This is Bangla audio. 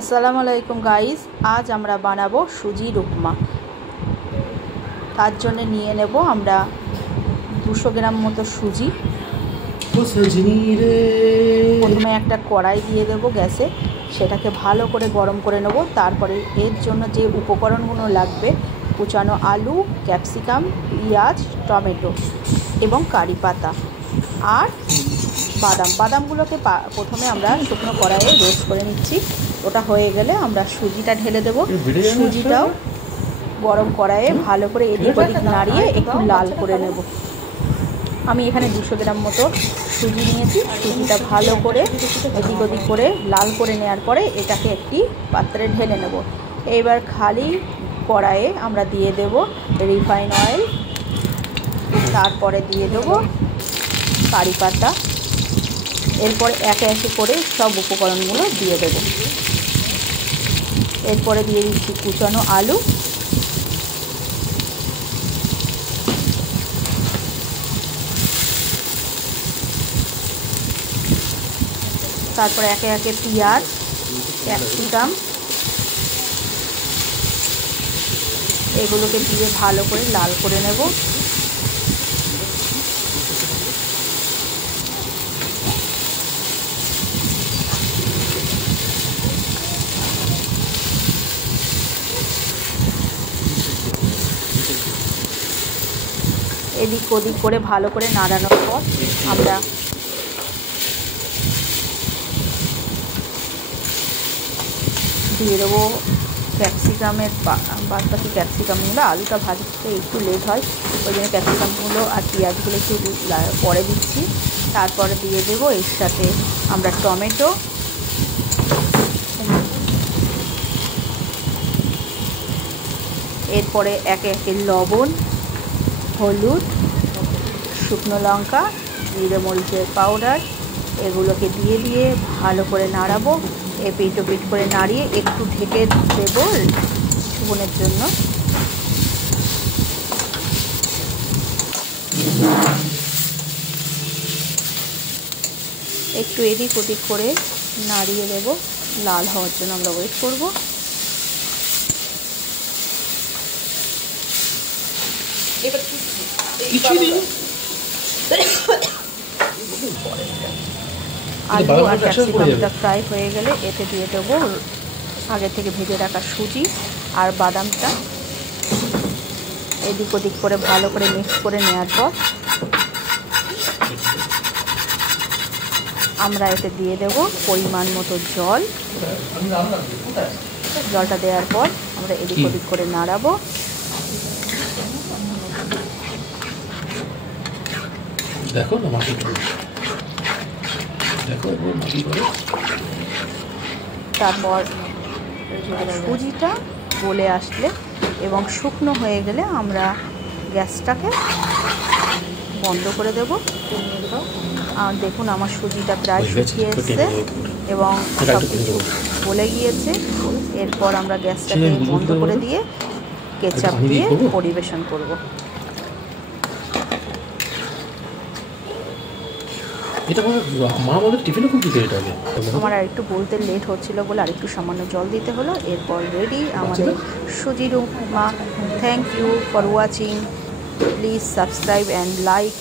আসসালামু আলাইকুম গাইস, আজ আমরা বানাবো সুজির উপমা। তার জন্য নিয়ে নেব আমরা 200 গ্রাম মতো সুজি। প্রথমে একটা কড়াই দিয়ে দেব গ্যাসে, সেটাকে ভালো করে গরম করে নেব। তারপরে এর জন্য যে উপকরণগুলো লাগবে, কুচানো আলু, ক্যাপসিকাম, পেঁয়াজ, টমেটো এবং কারি পাতা আর বাদামগুলোকে প্রথমে আমরা শুকনো কড়াইয়ে রোস্ট করে নিচ্ছি। ওটা হয়ে গেলে আমরা সুজিটা ঢেলে দেব। সুজিটাও গরম কড়াইয়ে ভালো করে এদিক ওদিক নাড়িয়ে একটু লাল করে নেব। আমি এখানে 200 গ্রাম মতো সুজি নিয়েছি। সুজিটা ভালো করে এদিক ওদিক করে লাল করে নেওয়ার পরে এটাকে একটি পাত্রে ঢেলে নেব। এবার খালি কড়াইয়ে আমরা দিয়ে দেব রিফাইন অয়েল, তারপরে দিয়ে দেব কারি পাতা। এরপর একে একে করে সব উপকরণগুলো দিয়ে দেব। এরপরে দিয়ে দিচ্ছি কুচানো আলু, তারপরে একে একে পেঁয়াজ, ক্যাপসিকাম এগুলোকে দিয়ে ভালো করে লাল করে নেব। এদিক ওদিক করে ভালো করে নাড়ানোর পর আমরা দিয়ে দেবো ক্যাপসিকামের বাদবাকি ক্যাপসিকামগুলো। আলুটা ভাজতে একটু লেট হয়, ওই জন্য ক্যাপসিকামগুলো আর পেঁয়াজগুলো একটু পরে দিচ্ছি। তারপরে দিয়ে দেবো এর সাথে আমরা টমেটো, এরপরে একে একে লবণ, হলুদ, শুকনো লঙ্কা, জিরে মরিচের পাউডার এগুলোকে দিয়ে দিয়ে ভালো করে নাড়াবো। এপিট ওপিট করে নাড়িয়ে একটু ঢেকে দেবো কিছুক্ষণের জন্য। একটু এদিক ওদিক করে নাড়িয়ে দেবো, লাল হওয়ার জন্য আমরা ওয়েট করব। আলু আর ক্যাপসিকামটা ফ্রাই হয়ে গেলে এতে দিয়ে দেবো আগে থেকে ভেজে রাখা সুজি আর বাদামটা। এদিক ওদিক করে ভালো করে মিক্স করে নেওয়ার পর আমরা এতে দিয়ে দেবো পরিমাণ মতো জল। জলটা দেওয়ার পর আমরা এদিক ওদিক করে নাড়াবো। তারপর সুজিটা গলে আসলে এবং শুকনো হয়ে গেলে আমরা গ্যাসটাকে বন্ধ করে দেব। আর দেখুন আমার সুজিটা প্রায় শুকিয়ে এসছে এবং সব কিছু গলে গিয়েছে। এরপর আমরা গ্যাসটাকে বন্ধ করে দিয়ে কেচাপ দিয়ে পরিবেশন করব। আমার আর একটু বলতে লেট হচ্ছিল বলে আর একটু সামান্য জল দিতে হলো। এরপর রেডি আমাদের সুজির upma. Thank you for watching. Please subscribe and like